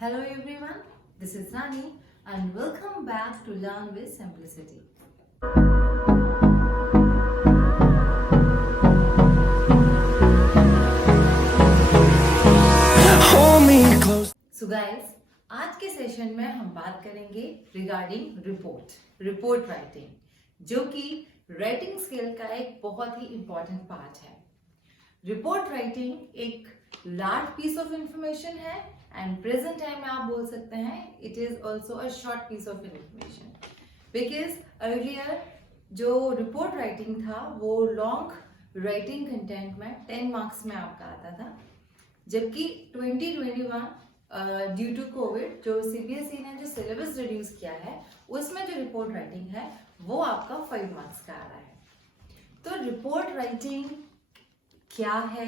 Hello everyone, this is Rani and welcome back to Learn with Simplicity. So guys, आज के सेशन में हम बात करेंगे रिगार्डिंग रिपोर्ट राइटिंग, जो कि राइटिंग स्किल का एक बहुत ही इम्पोर्टेंट पार्ट है। रिपोर्ट राइटिंग एक लार्ज पीस ऑफ इंफॉर्मेशन है एंड प्रेजेंट टाइम में आप बोल सकते हैं it is also a short piece of information, because earlier जो रिपोर्ट राइटिंग था वो लॉन्ग राइटिंग कंटेंट में 10 मार्क्स में आपका आता था, जबकि 2021 ड्यू टू कोविड जो सीबीएसई ने जो सिलेबस रिड्यूस किया है उसमें जो रिपोर्ट राइटिंग है वो आपका 5 मार्क्स का आ रहा है। तो रिपोर्ट राइटिंग क्या है,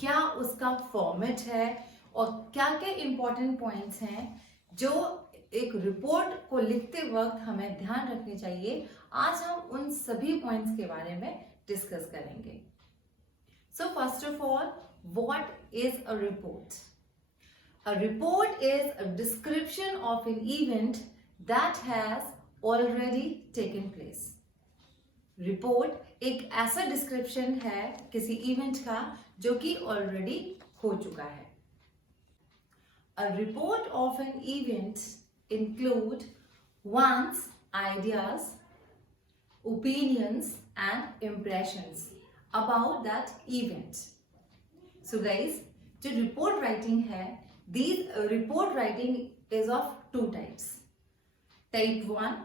क्या उसका फॉर्मेट है और क्या क्या इंपॉर्टेंट पॉइंट्स हैं जो एक रिपोर्ट को लिखते वक्त हमें ध्यान रखने चाहिए, आज हम उन सभी पॉइंट्स के बारे में डिस्कस करेंगे। So first of all, what is a report? A report is a description of an event that has already taken place. Report एक ऐसा डिस्क्रिप्शन है किसी इवेंट का जो कि ऑलरेडी हो चुका है। A report of an event include one's ideas, opinions and impressions about that event. So guys, जो रिपोर्ट राइटिंग है, these report writing is of two types. Type 1,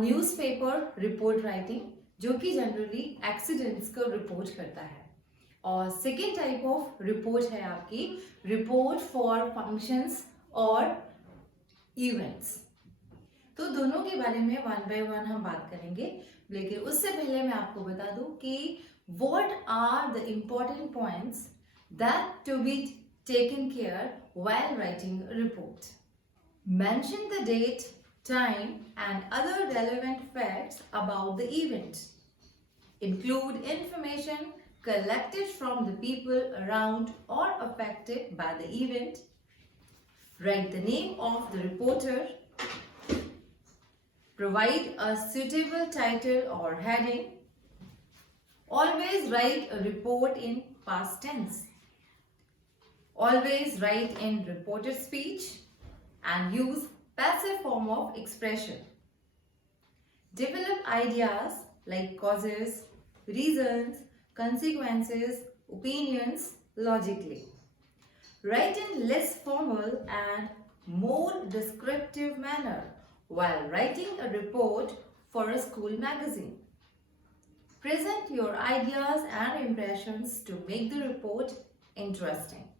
newspaper report writing, जो कि जनरली एक्सीडेंट्स को रिपोर्ट करता है, और second type of report है आपकी रिपोर्ट फॉर फंक्शंस और इवेंट्स। तो दोनों के बारे में वन बाय वन हम बात करेंगे, लेकिन उससे पहले मैं आपको बता दूं कि what are the important points that to be taken care while writing a report. Mention the date, time and other relevant facts about the event. Include information collected from the people around or affected by the event. Write the name of the reporter. Provide a suitable title or heading. Always write a report in past tense. Always write in reported speech and use passive form of expression. Develop ideas like causes, reasons, consequences, opinions logically. Write in less formal and more descriptive manner while writing a report for a school magazine. Present your ideas and impressions to make the report interesting.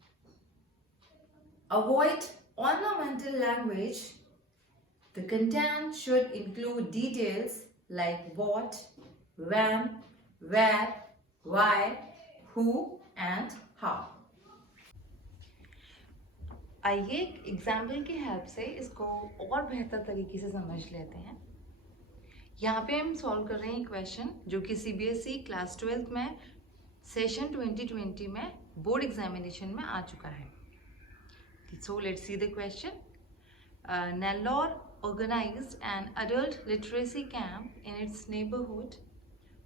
Avoid ornamental language. The content should include details like what, when, where, why, who and how. आइए एक एग्जाम्पल की हेल्प से इसको और बेहतर तरीके से समझ लेते हैं। यहाँ पे हम सॉल्व कर रहे हैं क्वेश्चन जो कि सीबीएसई क्लास 12 में सेशन 2020 में बोर्ड एग्जामिनेशन में आ चुका है। So let's see the question. Nellore organized an adult literacy camp in its neighborhood.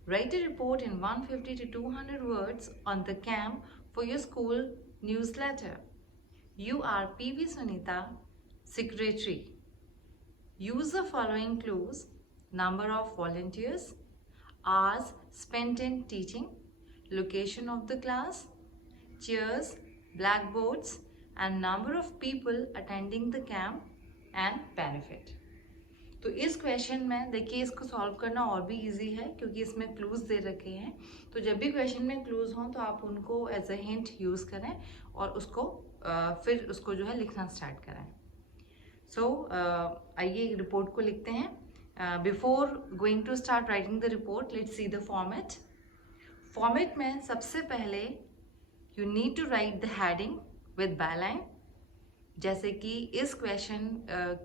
Write a report in 150 to 200 words on the camp for your school newsletter. You are PV Sunita, Secretary. Use the following clues: number of volunteers, hours spent in teaching, location of the class, chairs, blackboards, and number of people attending the camp and benefit. तो इस क्वेश्चन में देखिए, इसको सॉल्व करना और भी इजी है क्योंकि इसमें क्लूज दे रखे हैं। तो जब भी क्वेश्चन में क्लूज हों तो आप उनको एज अ हिंट यूज करें और उसको फिर उसको जो है लिखना स्टार्ट करें। सो आइए रिपोर्ट को लिखते हैं। Before going to start writing the report, let's see the format में सबसे पहले you need to write the heading with byline. जैसे कि इस क्वेश्चन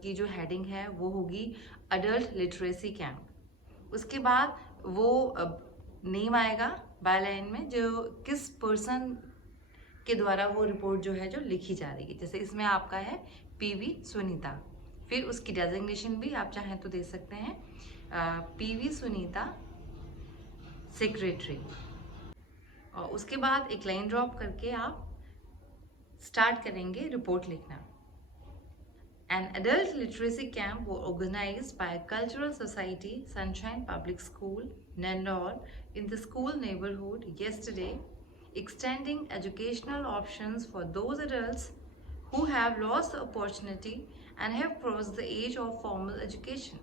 की जो हेडिंग है वो होगी अडल्ट लिटरेसी कैंप। उसके बाद वो नेम आएगा बायलाइन में जो किस पर्सन के द्वारा वो रिपोर्ट जो है जो लिखी जा रही है। जैसे इसमें आपका है पीवी सुनीता, फिर उसकी डेजिग्नेशन भी आप चाहें तो दे सकते हैं पीवी सुनीता सेक्रेटरी, और उसके बाद एक लाइन ड्रॉप करके आप स्टार्ट करेंगे रिपोर्ट लिखना। An adult literacy camp was organized by Cultural Society Sunshine Public School, Nandor, in the school neighborhood yesterday, extending educational options for those adults who have lost the opportunity and have crossed the age of formal education.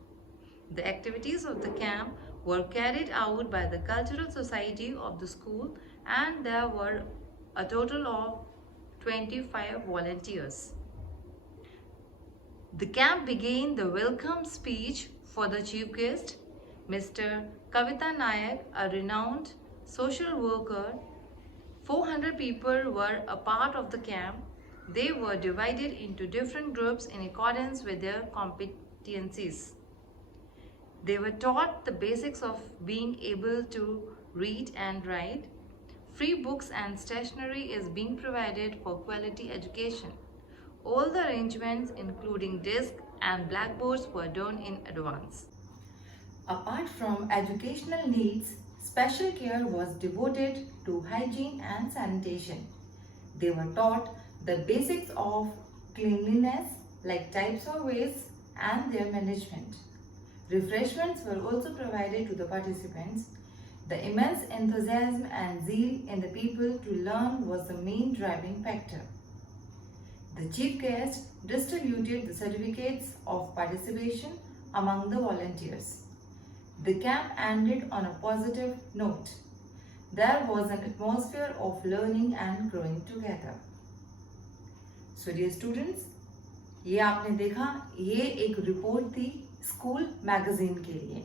The activities of the camp were carried out by the Cultural Society of the school, and there were a total of 25 volunteers. The camp began the welcome speech for the chief guest, Mr. Kavita Nayak, a renowned social worker. 400 people were a part of the camp. They were divided into different groups in accordance with their competencies. They were taught the basics of being able to read and write. Free books and stationery is being provided for quality education. All the arrangements, including desks and blackboards, were done in advance. Apart from educational needs, special care was devoted to hygiene and sanitation. They were taught the basics of cleanliness, like types of waste and their management. Refreshments were also provided to the participants. The immense enthusiasm and zeal in the people to learn was the main driving factor. The chief guest distributed the certificates of participation among the volunteers. The camp ended on a positive note. There was an atmosphere of learning and growing together. So dear students, ये आपने देखा, ये एक रिपोर्ट थी school magazine के लिए।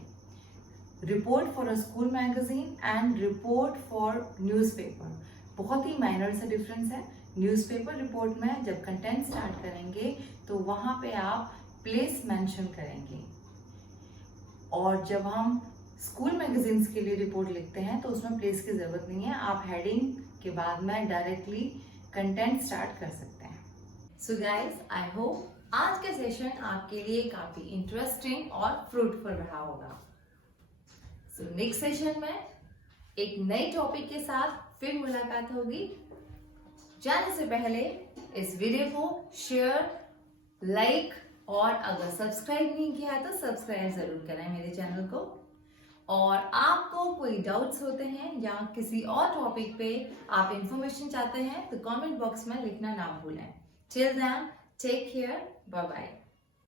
Report for a school magazine and report for newspaper, बहुत ही माइनर सा डिफरेंस है। न्यूज़पेपर रिपोर्ट में जब कंटेंट स्टार्ट करेंगे तो वहाँ पे आप प्लेस मेंशन करेंगे, और जब हम स्कूल मैगजीन्स के लिए रिपोर्ट लिखते हैं तो उसमें प्लेस की ज़रूरत नहीं है, आप हेडिंग के बाद में डायरेक्टली कंटेंट स्टार्ट कर सकते हैं। सो गाइज, आई होप आज का सेशन आपके लिए काफ़ी इंटरेस्टिंग और फ्रूटफुल रहा होगा। सो नेक्स्ट सेशन में एक नए टॉपिक के साथ फिर मुलाकात होगी। जाने से पहले इस वीडियो को शेयर, लाइक और अगर सब्सक्राइब नहीं किया है तो सब्सक्राइब जरूर करें मेरे चैनल को। और आपको कोई डाउट्स होते हैं या किसी और टॉपिक पे आप इंफॉर्मेशन चाहते हैं तो कमेंट बॉक्स में लिखना ना भूलें। Till then, take care, bye bye.